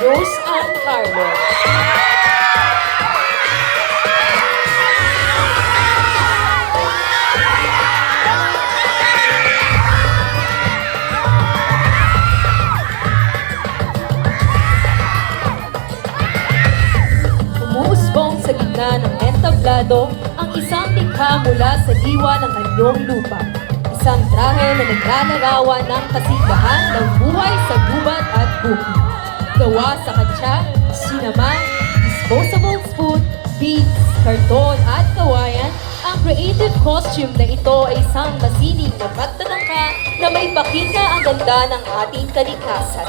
Rose Ann Carlos. Umuusbong sa gitna ng entablado ang isang likha mula sa diwa ng anyong lupa. Isang trahe na naglalarawan ng kasigahan ng buhay sa gubat at bukid. Gawa sa katsa, sinamang, disposable spoon, beads, karton at kawayan, ang creative costume na ito ay isang masining na pagtatangka na may pakita ang ganda ng ating kalikasan.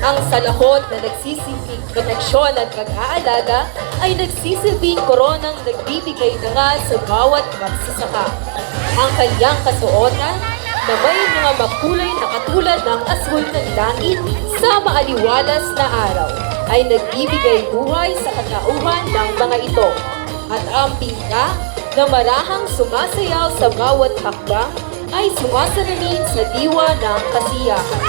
Ang salahot na nagsisilbing koneksyon at pag-aalaga ay nagsisilbing koronang nagbibigay na nga sa bawat magsasaka. Ang kanyang kasuotan na may mga makulay na katulad ng asul ng langit sa maaliwalas na araw ay nagbibigay buhay sa katauhan ng mga ito. At ang pingka na marahang sumasayaw sa bawat hakbang ay sumasalamin sa diwa ng kasiyahan.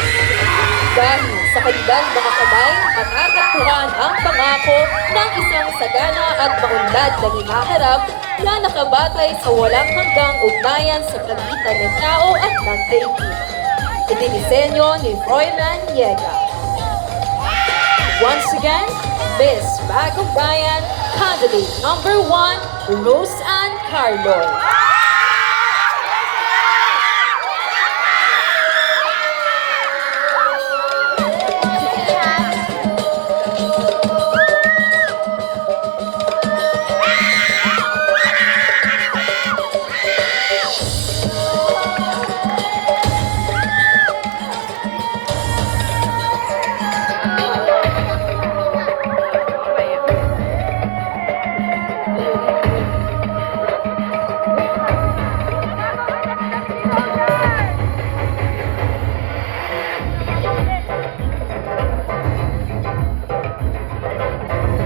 Dahil sa kanilang mga kamay, makakatuhan ang pangako ng isang sagana at maunlad na hinaharap na nakabatay sa walang hanggang ugnayan sa pagitan ng tao at ng daigdig. Idinisenyo ni Froilan Niega. Once again, Miss Bagong Bayan, candidate number 1, Rose Ann Carlos.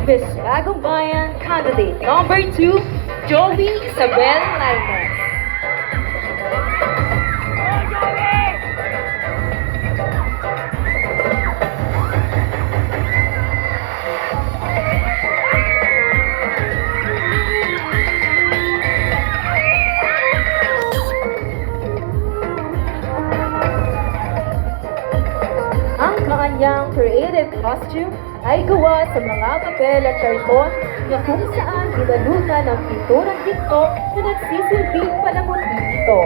Miss Bagong Bayan, candidate number 2, Joey Isabel Lainez. Ang kanyang creative costume ay gawa sa mga papel at karton na kung saan ginalutan ng pinturang ginto na nagsisilbing palamuti ito.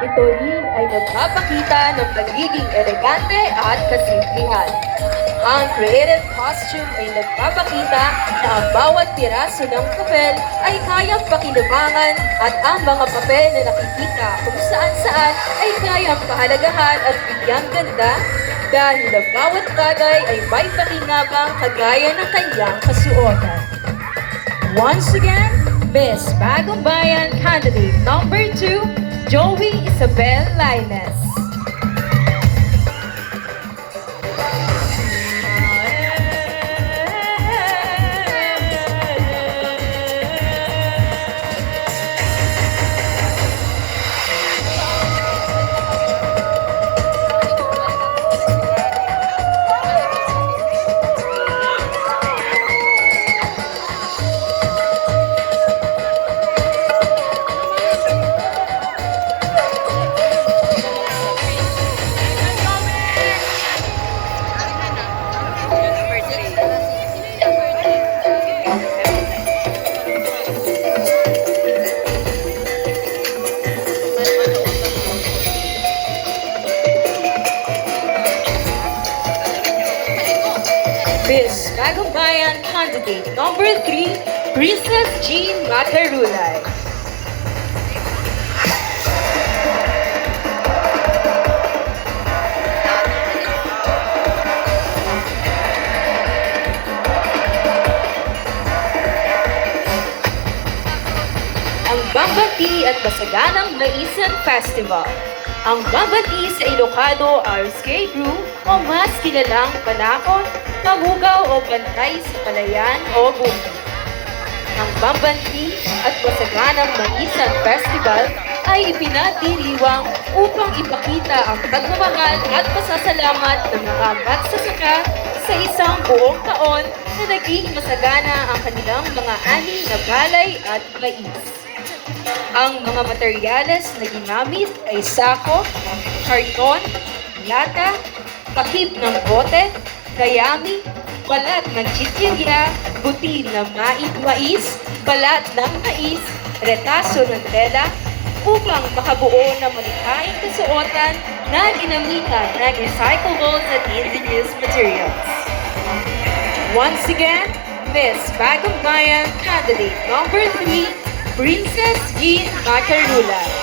Ito rin ay nagpapakita ng pagiging elegante at kasimplihan. Ang creative costume ay nagpapakita na ang bawat piraso ng papel ay kayang pakinabangan at ang mga papel na nakikita kung saan-saan ay kayang pahalagahan at bigyang ganda dahil ang bawat bagay ay may pakinabang kagaya ng kanyang kasuotan. Once again, Miss Bagong Bayan, candidate number 2, Joey Isabel Lainez. Miss Bagong Bayan, candidate number 3, Princess Jean Matarulay. Ang Bambati at Masaganang Maisan Festival. Ang Bambati sa Ilocado RSK Crew o mas kilalang Panakot, Pamugaw o Bantay sa Palayan o Bukid. Ang Bambati at Masaganang Maisan Festival ay ipinatiriwang upang ipakita ang pagmamahal at pasasalamat ng mga magsasaka sa isang buong taon na naging masagana ang kanilang mga ani na palay at mais. Ang mga materyales na ginamit ay sako, karton, lata, takip ng bote, kayami, balat ng chichirya, butil ng mais, balat ng mais, retaso ng tela, upang makabuo ng malikhaing kasuotan na ginamitan ng recyclables at indigenous materials. Once again, Miss Bagong Bayan candidate number 3, Princess Jean Macarula.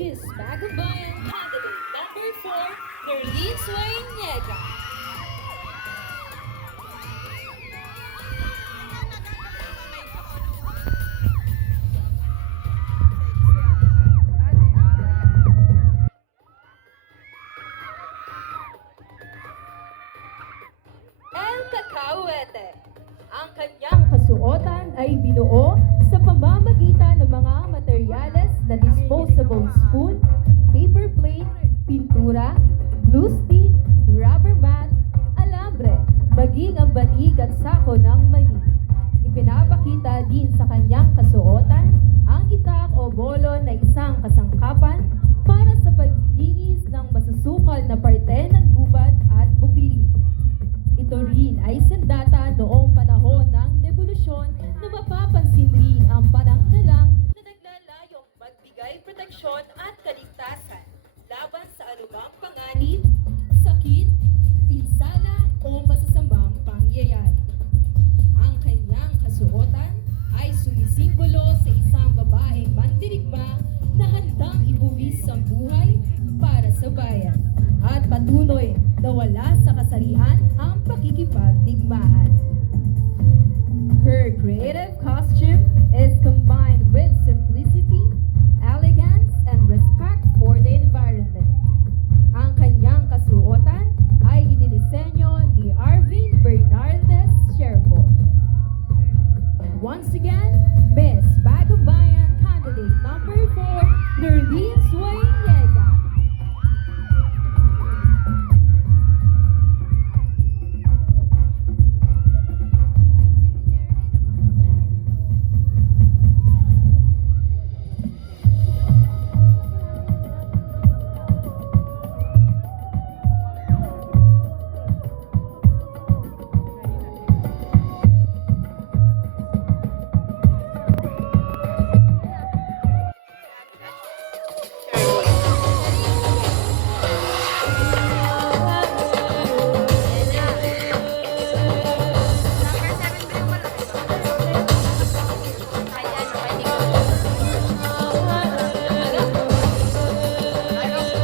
Miss Bagong Bayan candidate number 4, Nerlene Sueñega. El Cacahuete. Ang kanyang kasuotan ay binuo sa pamamagitan ng mga materyales na disposable spoon, paper plate, pintura, glue stick, rubber mat, alambre, maging ang banig at sako ng mani. Ipinapakita din sa kanyang kasuotan ang itak o bolon na isang kasangkapan para sa paglilinis ng masusukal na parte ng gubat at bupili. Ito rin ay sandata noong panahon ng revolusyon na mapapansin rin ang pananggalang na naglalayong magbigay proteksyon at kaligtasan laban sa anumang panganib, sakit, pinsala o masasamang pangyayari. Ang kanyang kasuotan ay sumisimbolo sa isang babaeng mandirigma na handang ibuwis ang buhay para sa bayan at patuloy na wala sa kasarian ang pakikipagdigmaan. Her creative costume is combined with simplicity, elegance, and respect for the environment. Ang kanyang kasuotan ay idinisenyo ni Arvin Bernaldez Sherbo. Once again, Miss Bagong Bayan candidate number 4, Nerlene Sueñega.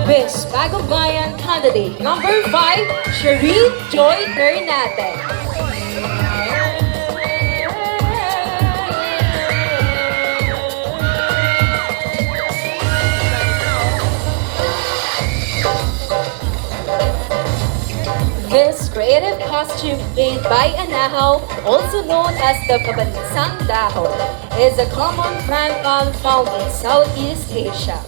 Miss Bagong Bayan candidate number 5, Shereen Joy Ternate. This creative costume made by Anahaw, also known as the Kabalisang Dahon, is a common plant palm found in Southeast Asia.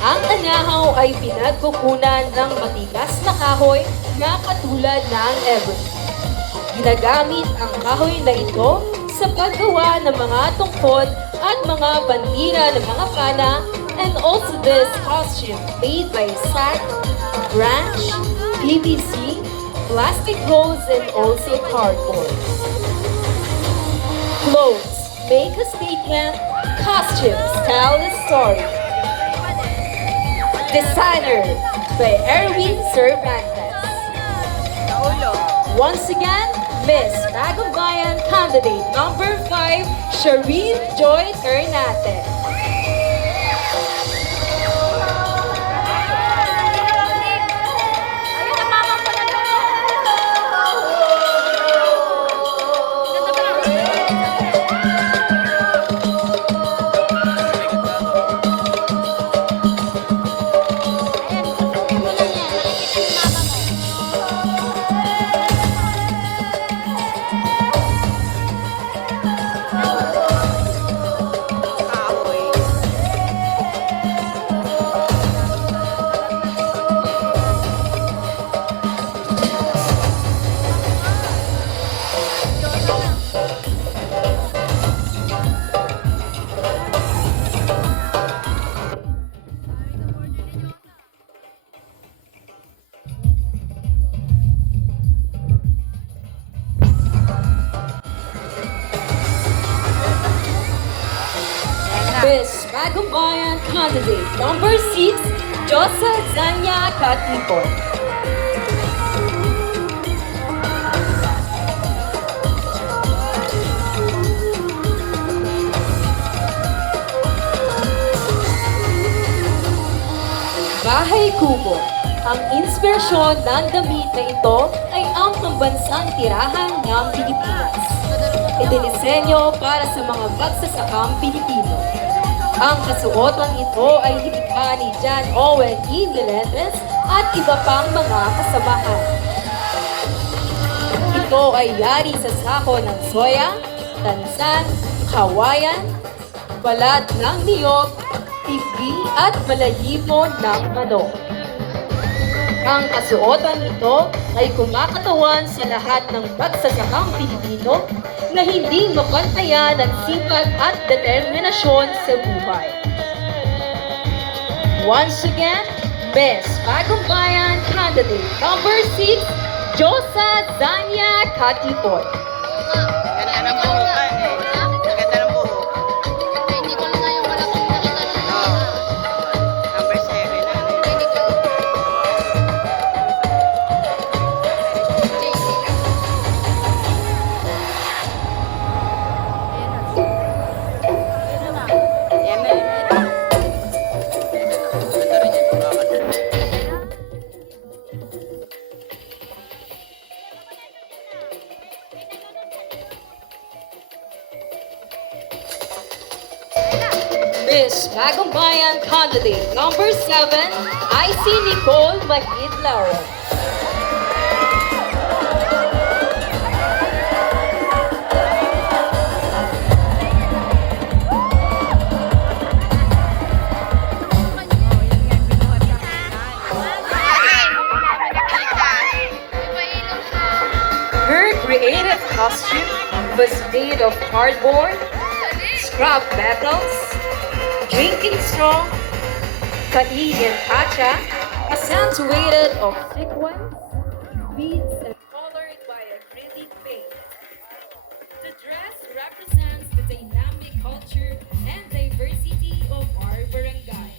Ang anahaw ay pinagkukunan ng matigas na kahoy na katulad ng ebony. Ginagamit ang kahoy na ito sa paggawa ng mga tungkod at mga bandira ng mga pana, and also this costume made by sack, branch, PVC, plastic rolls, and also cardboard. Clothes make a statement, costumes tell a story. Designer by Erwin Cervantes. Once again, Miss Bagong Bayan candidate number 5, Shareen Joy Ternate. Miss Bagong Bayan candidate number 6, Josa Zanya Katipon. Bahay Kubo. Ang inspirasyon ng damit na ito ay ang pambansang tirahan ng Pilipinas. Idinisenyo para sa mga magsasakang Pilipino. Ang kasuotan ito ay nilikha ni John Owen E. Melendez at iba pang mga kasamahan. Ito ay yari sa sako ng soya, tansan, kawayan, balat ng niyog, tigri at balahibo ng manok. Ang kasuotan nito ay kumakatawan sa lahat ng magsasakang Pilipino na hindi mapantayan ng sipag at determinasyon sa buhay. Once again, Miss Bagong Bayan candidate number 6, Josa Zanya Katipon. Ganda ng buhukan eh. Ganda ng buhok. Hindi ko na nga yung wala kong nakita dito. Number 7 na. Yan na. Ganda rin yung buhakan. Miss Bagong Bayan candidate number 7, IC Nicole Magidlaw. Her creative costume was made of cardboard, scrap metals, drinking straw, kain and pacha, accentuated of sequins, beads, and colored by acrylic paint. The dress represents the dynamic culture and diversity of our barangay.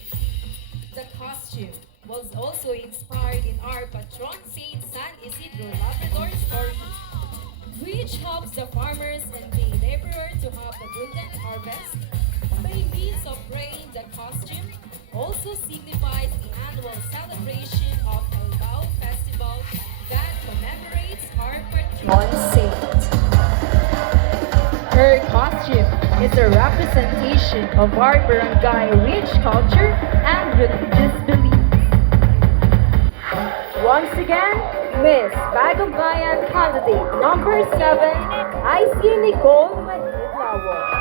The costume was also inspired in our patron Saint San Isidro Labrador story, which helps the farmers and the laborers to have abundant harvest. By means of rain, the costume also signifies the annual celebration of Albao Festival that commemorates our patron saint. Her costume is a representation of our barangay rich culture and religious beliefs. Once again, Miss Bagong Bayan candidate number 7, IC Nicole Magidlaw.